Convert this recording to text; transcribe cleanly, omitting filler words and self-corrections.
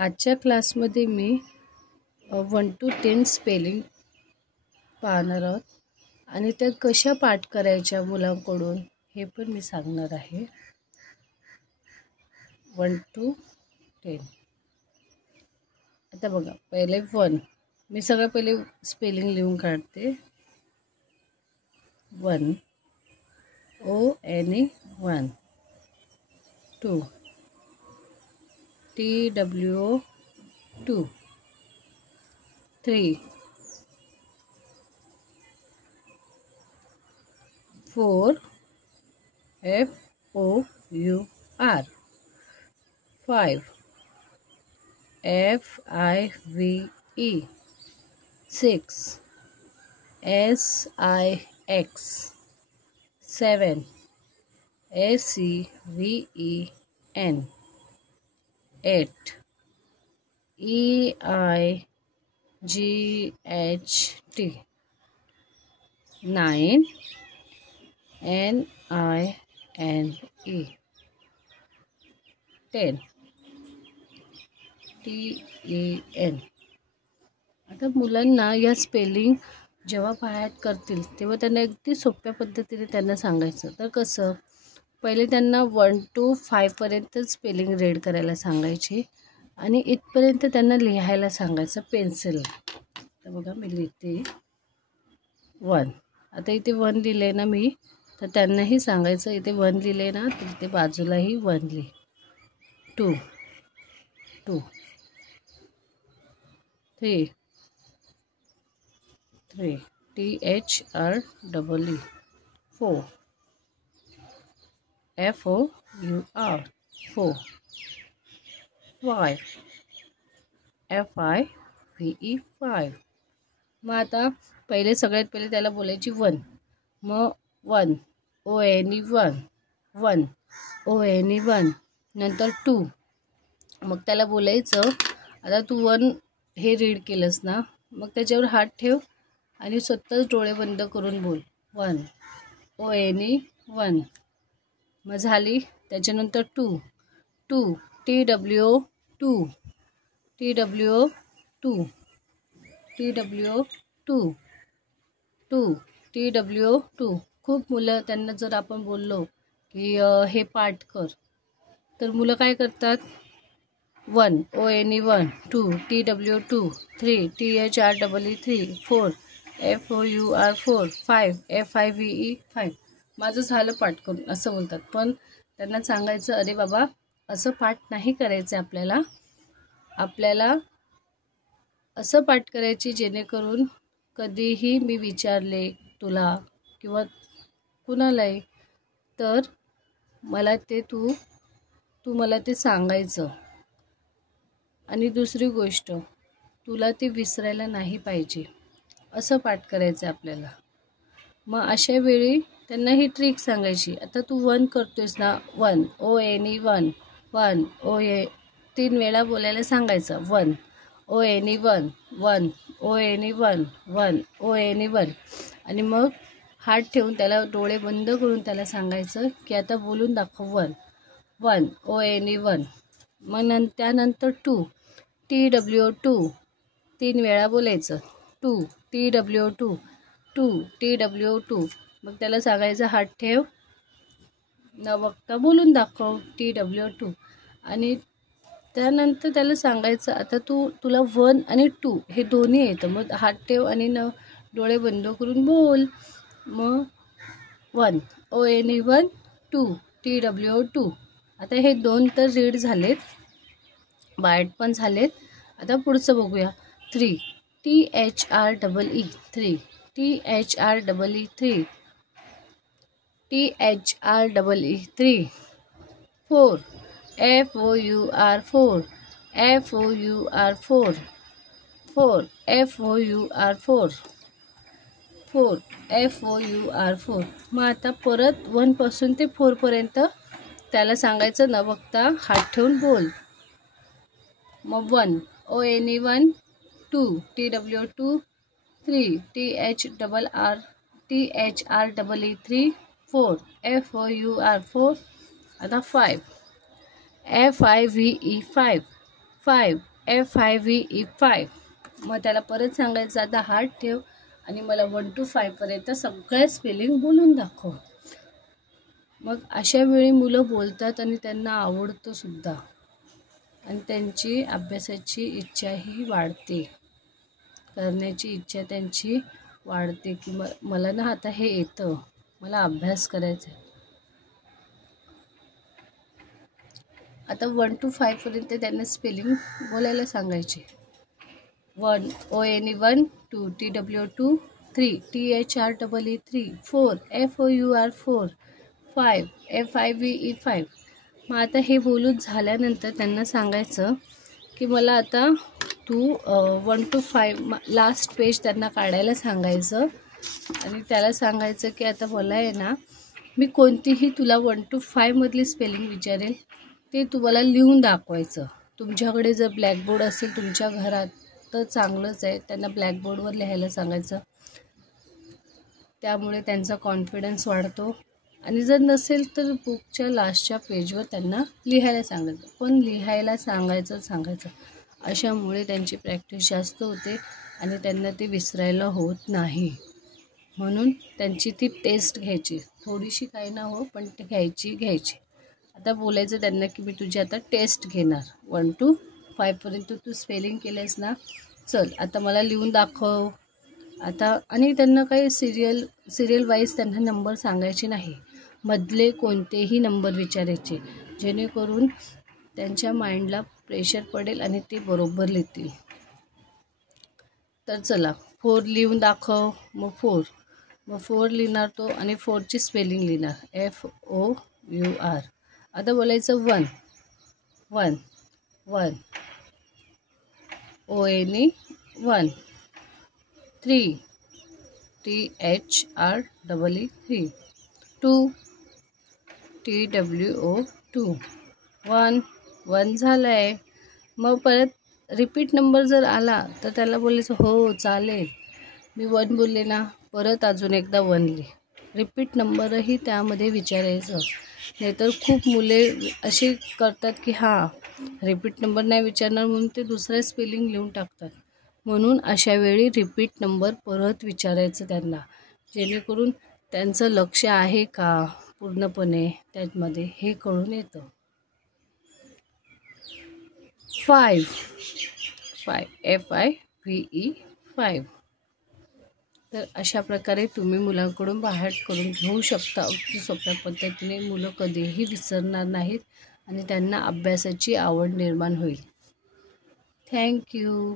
आजच्या क्लासमध्ये मी 1 to 10 spelling पाहणार आहोत आणि त्या कशा पाठ करायच्या मुलांकडून हे पण मी सांगणार आहे. 1 to 10. आता बघा, पहिले 1. मी सगळं पहिले स्पेलिंग लिहून काढते. 1 ONE 1. 2 TWO 2. 3 4 FOUR. 5 FIVE. 6 SIX. 7 ACVEN. 8 EIGHT. 9 NINE. 10 TEN. आता मुलांना या स्पेलिंग जेव्हा पाठ करतील तेव्हा त्यांना अगदी सोप्या पद्धतीने त्यांना सांगायचं. तर कसं, पहिले त्यांना 1 to 5 पर्यंत स्पेलिंग रीड करायला सांगायचे आणि इथपर्यंत त्यांना लिहायला सांगायचं पेन्सिल. तर बघा, मी लिहिते 1. आता इथे 1 लिहिले ना मी, तर त्यांनाही सांगायचं इथे 1 लिहिले ना, तर इथे बाजूलाही 1 लिह. 2 3 THREE. 4 FOUR. 4 5 FIVE. 5. मग आता पहिले सगळ्यात पहिले त्याला बोलायची 1. मग 1 ONE 1. 1 ONE 1. नंतर 2. मग त्याला बोलायचं, आता तू 1 हे रीड केलंस ना, मग त्याच्यावर हात ठेव आणि स्वतःच डोळे बंद करून बोल 1 ONE 1. मग झाली. त्याच्यानंतर 2 TWO 2. TWO 2. TWO 2. 2 TWO 2. खूप मुलं, त्यांना जर आपण बोललो की हे पाठ कर, तर मुलं काय करतात, 1 ONE 1. 2 TWO 2. 3 THREE 3. 4 FOUR 4. 5 FIVE 5. माझं झालं पाठ करून असं बोलतात. पण त्यांना सांगायचं, अरे बाबा, असं पाठ नाही करायचं. आपल्याला असं पाठ करायची जेणेकरून कधीही मी विचारले तुला किंवा कुणालाही, तर मला ते तू मला ते सांगायचं. आणि दुसरी गोष्ट, तुला ते विसरायला नाही पाहिजे. असं पाठ करायचं आपल्याला. मग अशा वेळी त्यांना ही ट्रिक सांगायची. आता तू 1 करतोयस ना, 1 ONE 1. 1 3 वेळा बोलायला सांगायचं. 1 ONE 1. 1 ONE 1. 1 ONE 1. आणि मग हात ठेवून त्याला डोळे बंद करून त्याला सांगायचं की आता बोलून दाखव 1 ONE 1. मग त्यानंतर 2 TWO 2. 3 वेळा बोलायचं. 2 TWO 2. 2 TWO 2. मग त्याला सांगायचं हात ठेव, न बघता बोलून दाखव TWO 2. आणि त्यानंतर त्याला सांगायचं, आता तुला 1 आणि 2 हे दोन्ही येतं, मग हात ठेव आणि डोळे बंद करून बोल. मग 1 ONE 1. 2 TWO 2. आता हे 2 तर रीड झालेत, बायट पण झालेत. आता पुढचं बघूया. 3 THREE 3. THREE 3. THREE 3. 4 FOUR 4. FOUR 4. 4 FOUR 4. 4 FOUR 4. मग आता परत 1 पासून ते 4 पर्यंत त्याला सांगायचं, न बघता हात ठेवून बोल. मग 1 ONE 1. 2 TWO 2. 3 THREE 3. 4 FOUR 4. आता 5 FIVE 5. 5 FIVE. मग त्याला परत सांगायचं आता हात ठेव आणि मला 1 to 5 पर्यंत सगळे स्पेलिंग बोलून दाखव. मग अशा वेळी मुलं बोलतात आणि त्यांना आवडतं सुद्धा आणि त्यांची अभ्यासाची इच्छाही वाढते, करण्याची इच्छा त्यांची वाढते की मला ना आता हे येतं, मला अभ्यास करायचा आहे. आता 1 to 5 पर्यंत त्यांना स्पेलिंग बोलायला सांगायचे. 1 ONE 2 TWO 2 3 THREE 3 4 FOUR 4 5 FIVE 5. मग आता हे बोलून झाल्यानंतर त्यांना सांगायचं की मला आता तू 1 to 5 लास्ट पेज त्यांना काढायला सांगायचं आणि त्याला सांगायचं की आता मला आहे ना, मी कोणतीही तुला 1 to 5 मधली स्पेलिंग विचारेल ते तुम्हाला लिहून दाखवायचं. तुमच्याकडे जर ब्लॅकबोर्ड असेल तुमच्या घरात तर चांगलंच आहे, त्यांना ब्लॅकबोर्डवर लिहायला सांगायचं. त्यामुळे त्यांचा कॉन्फिडन्स वाढतो. आणि जर नसेल तर बुकच्या लास्टच्या पेजवर त्यांना लिहायला सांगायचं, पण लिहायला सांगायचं. अशामुळे त्यांची प्रॅक्टिस जास्त होते आणि त्यांना ते विसरायला होत नाही. म्हणून त्यांची ती टेस्ट घ्यायची, थोडीशी काही ना हो पण ते घ्यायची. आता बोलायचं त्यांना की मी तुझी आता टेस्ट घेणार. 1 to 5 पर्यंत तू स्पेलिंग केलंयस ना, चल आता मला लिहून दाखव. आता आणि त्यांना काही सिरियल वाईज त्यांना नंबर सांगायचे नाही, मधले कोणतेही नंबर विचारायचे, जेणेकरून त्यांच्या माइंडला प्रेशर पडेल आणि ते बरोबर लिहितील. तर चला 4 लिहून दाखव. मग 4 लिहिणार तो आणि 4ची स्पेलिंग लिहिणार FOUR. आता बोलायचं 1 ONE 1 3 THREE 3 2 TWO 2 1 झालं आहे. मग परत रिपीट नंबर जर आला तर त्याला बोलायचं हो चालेल, मी 1 बोलले ना, परत अजून एकदा 1 लिह. रिपीट नंबरही त्यामध्ये विचारायचं. नाहीतर खूप मुले असे करतात की रिपीट नंबर नाही विचारणार म्हणून ते दुसरा स्पेलिंग लिहून टाकतात. म्हणून अशा वेळी रिपीट नंबर परत विचारायचं त्यांना, जेणेकरून त्यांचं लक्ष आहे का पूर्णपणे त्यामध्ये हे कळून येतं. 5 FIVE 5. तर अशा प्रकारे तुम्ही मुलांकडून बाहेर करून घेऊ शकता. अगदी सोप्या पद्धतीने मुलं कधीही विसरणार नाहीत आणि त्यांना अभ्यासाची आवड निर्माण होईल. थँक्यू.